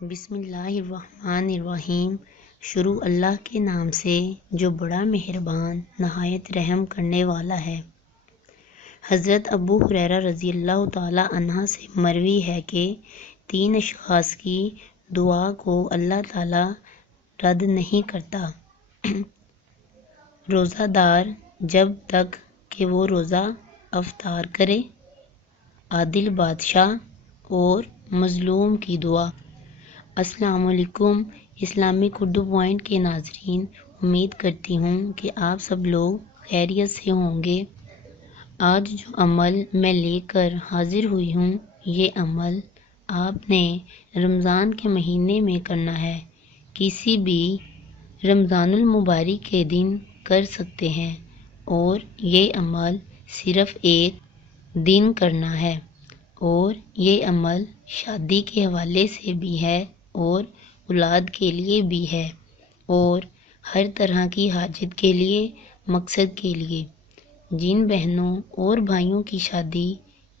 بسم اللہ الرحمن الرحیم۔ شروع اللہ کے نام سے جو بڑا مہربان نہایت رحم کرنے والا ہے۔ حضرت ابو ہریرہ رضی اللہ تعالی عنہ سے مروی ہے کہ 3 اشخاص کی دعا کو اللہ تعالی رد نہیں کرتا۔ روزہ دار جب تک کہ وہ روزہ افطار کرے، عادل بادشاہ اور مظلوم کی دعا۔ السلام علیکم اسلامک اردو پوائنٹ کے ناظرین، امید کرتی ہوں کہ آپ سب لوگ خیریت سے ہوں گے۔ آج جو عمل میں لے کر حاضر ہوئی ہوں، یہ عمل آپ نے رمضان کے مہینے میں کرنا ہے۔ کسی بھی رمضان المبارک کے دن کر سکتے ہیں اور یہ عمل صرف ایک دن کرنا ہے، اور یہ عمل شادی کے حوالے سے بھی ہے اور اولاد کے لیے بھی ہے، اور ہر طرح کی حاجت کے لیے، مقصد کے لیے۔ جن بہنوں اور بھائیوں کی شادی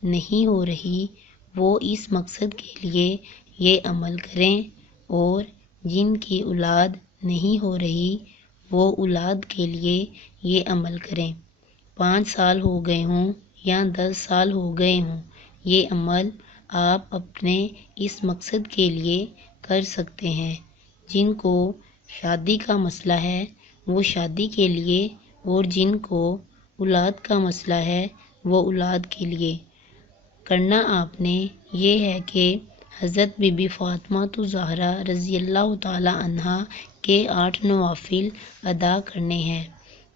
نہیں ہو رہی، وہ اس مقصد کے لیے یہ عمل کریں، اور جن کی اولاد نہیں ہو رہی، وہ اولاد کے لیے یہ عمل کریں۔ 5 سال ہو گئے ہوں یا 10 سال ہو گئے ہوں، یہ عمل آپ اپنے اس مقصد کے لیے کر سکتے ہیں۔ جن کو شادی کا مسئلہ ہے وہ شادی کے لیے، اور جن کو اولاد کا مسئلہ ہے وہ اولاد کے لیے۔ کرنا آپ نے یہ ہے کہ حضرت بی بی فاطمہ زہرا رضی اللہ تعالی عنہا کے 8 نوافل ادا کرنے ہیں،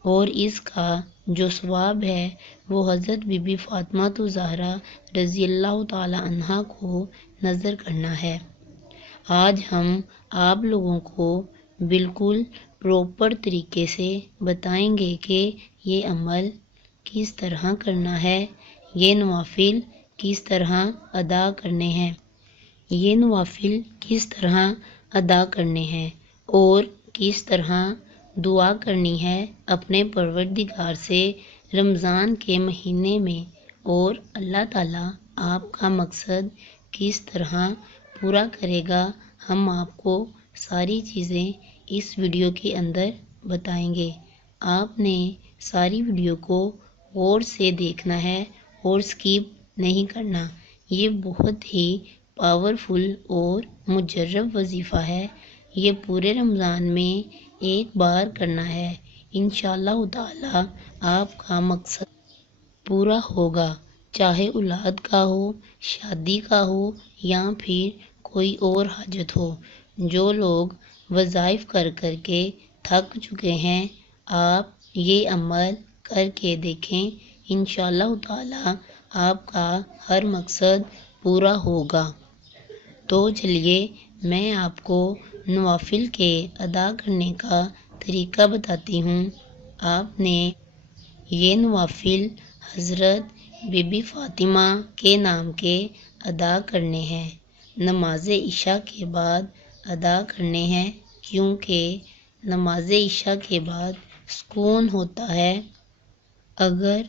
اور اس کا جو ثواب ہے وہ حضرت بی بی فاطمہ زہرا رضی اللہ تعالی عنہا کو نذر کرنا ہے۔ آج ہم آپ لوگوں کو بالکل پراپر طریقے سے بتائیں گے کہ یہ عمل کس طرح کرنا ہے، یہ نوافل کس طرح ادا کرنے ہیں، یہ نوافل کس طرح ادا کرنے ہیں، اور کس طرح دعا کرنی ہے اپنے پروردگار سے رمضان کے مہینے میں، اور اللہ تعالیٰ آپ کا مقصد کس طرح پورا کرے گا، ہم آپ کو ساری چیزیں اس ویڈیو کے اندر بتائیں گے۔ آپ نے ساری ویڈیو کو غور سے دیکھنا ہے اور سکپ نہیں کرنا۔ یہ بہت ہی پاورفل اور مجرب وظیفہ ہے۔ یہ پورے رمضان میں ایک بار کرنا ہے۔ انشاءاللہ تعالی آپ کا مقصد پورا ہوگا، چاہے اولاد کا ہو، شادی کا ہو، یا پھر کوئی اور حاجت ہو۔ جو لوگ وظائف کر کر کے تھک چکے ہیں، آپ یہ عمل کر کے دیکھیں، انشاءاللہ تعالی آپ کا ہر مقصد پورا ہوگا۔ تو چلیے میں آپ کو نوافل کے ادا کرنے کا طریقہ بتاتی ہوں۔ آپ نے یہ نوافل حضرت بی بی فاطمہ کے نام کے ادا کرنے ہیں۔ نماز عشاء کے بعد ادا کرنے ہیں، کیونکہ نماز عشاء کے بعد سکون ہوتا ہے۔ اگر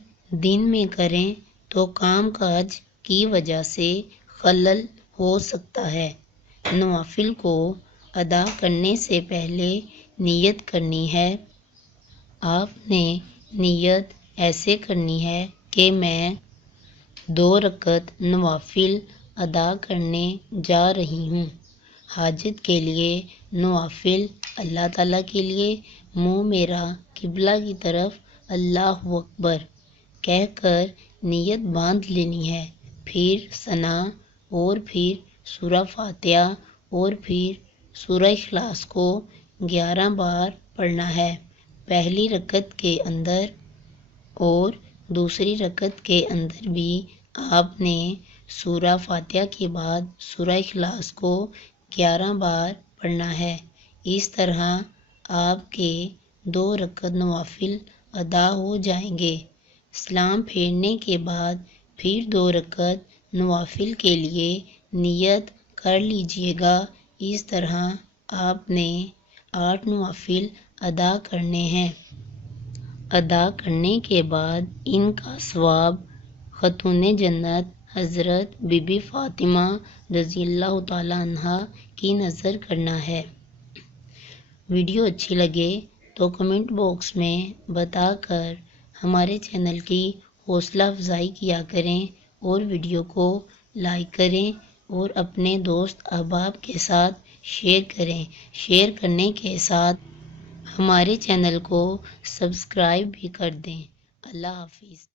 دن میں کریں تو کام کاج کی وجہ سے خلل ہو سکتا ہے۔ نوافل کو ادا کرنے سے پہلے نیت کرنی ہے۔ آپ نے نیت ایسے کرنی ہے کہ میں 2 رکعت نوافل ادا کرنے جا رہی ہوں۔ حاجت کے لیے نوافل، اللہ تعالیٰ کے لیے منہ میرا قبلہ کی طرف اللہ اکبر کہہ کر نیت باندھ لینی ہے۔ پھر ثنا، اور پھر سورہ فاتحہ، اور پھر سورہ اخلاص کو 11 بار پڑھنا ہے۔ پہلی رکعت کے اندر اور دوسری رکعت کے اندر بھی آپ نے سورہ فاتحہ کے بعد سورہ اخلاص کو 11 بار پڑھنا ہے۔ اس طرح آپ کے 2 رکعت نوافل ادا ہو جائیں گے۔ سلام پھیرنے کے بعد پھر 2 رکعت نوافل کے لیے نیت کر لیجئے گا۔ اس طرح آپ نے 8 نوافل ادا کرنے ہیں۔ ادا کرنے کے بعد ان کا ثواب خاتون جنت حضرت بی بی فاطمہ رضی اللہ تعالیٰ عنہا کی نظر کرنا ہے۔ ویڈیو اچھی لگے تو کمنٹ باکس میں بتا کر ہمارے چینل کی حوصلہ افزائی کیا کریں اور ویڈیو کو لائک کریں اور اپنے دوست احباب کے ساتھ شیئر کریں۔ شیئر کرنے کے ساتھ ہمارے چینل کو سبسکرائب بھی کر دیں۔ اللہ حافظ۔